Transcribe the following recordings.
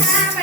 Yes.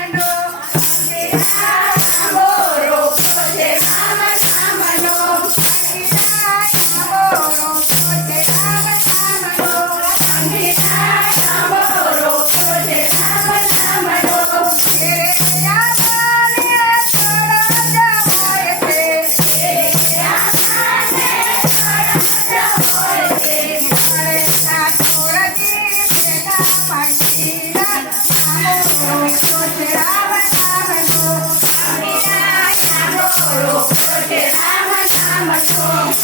You.